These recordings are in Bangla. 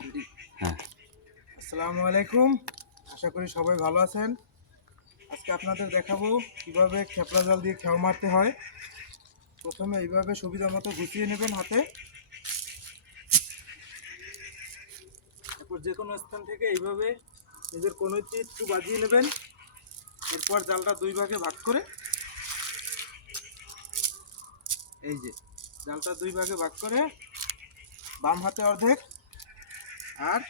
হ্যাঁ, আসসালামু আলাইকুম। আশা করি সবাই ভালো আছেন। আজকে আপনাদের দেখাবো কিভাবে খেপলা জাল দিয়ে খেও মারতে হয়। প্রথমে এইভাবে সুবিধা মতো গুছিয়ে নেবেন হাতে, তারপর যে কোনো স্থান থেকে এইভাবে নিজের কনুইতে একটু বাজিয়ে নেবেন। এরপর জালটা দুই ভাগে ভাগ করে এই যে জালটা দুই ভাগে ভাগ করে বাম হাতে অর্ধেক আর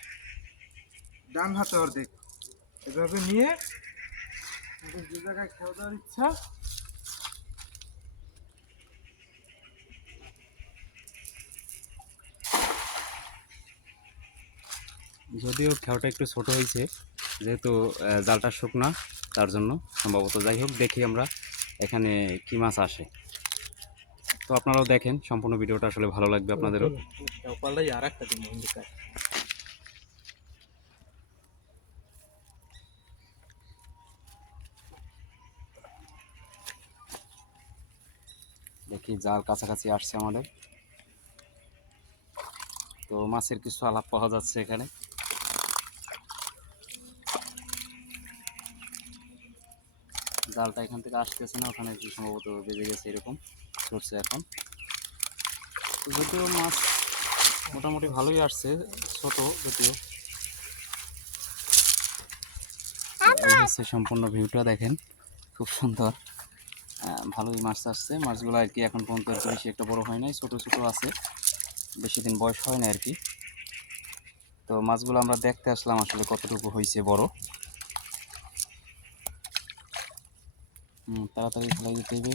ডান হাতে অর্ধেক এভাবে নিয়ে যে জায়গায় খেও দেওয়ার ইচ্ছা যদিও খেওয়াটা একটু ছোট হয়েছে, যেহেতু জালটা শুকনা, তার জন্য সম্ভবত। যাই হোক, দেখি আমরা এখানে কি মাছ আসে। তো আপনারাও দেখেন, সম্পূর্ণ ভিডিওটা আসলে ভালো লাগবে আপনাদেরও। দেখি জাল কাছাকাছি আসছে আমাদের। তো মাছের কিছু আলাপ পাওয়া যাচ্ছে এখানে। জালটা এখান থেকে আসতেছে না, ওখানে কি সম্ভবত বেজে গেছে, এরকম ধরছে এখন। তো যদিও মাছ মোটামুটি ভালোই আসছে, ছোট যদিও। এই হচ্ছে সম্পূর্ণ ভিউটা, দেখেন খুব সুন্দর। ভালোই মাছ আসছে। মাছগুলো আর কি এখন পর্যন্ত আর কি বেশি একটা বড় হয় নাই, ছোট ছোট আছে, বেশি দিন বয়স হয় না আর কি। তো মাছগুলো আমরা দেখতে আসলাম আসলে কতটুকু হয়েছে বড়। তাড়াতাড়ি ফেলাই দিতে হবে।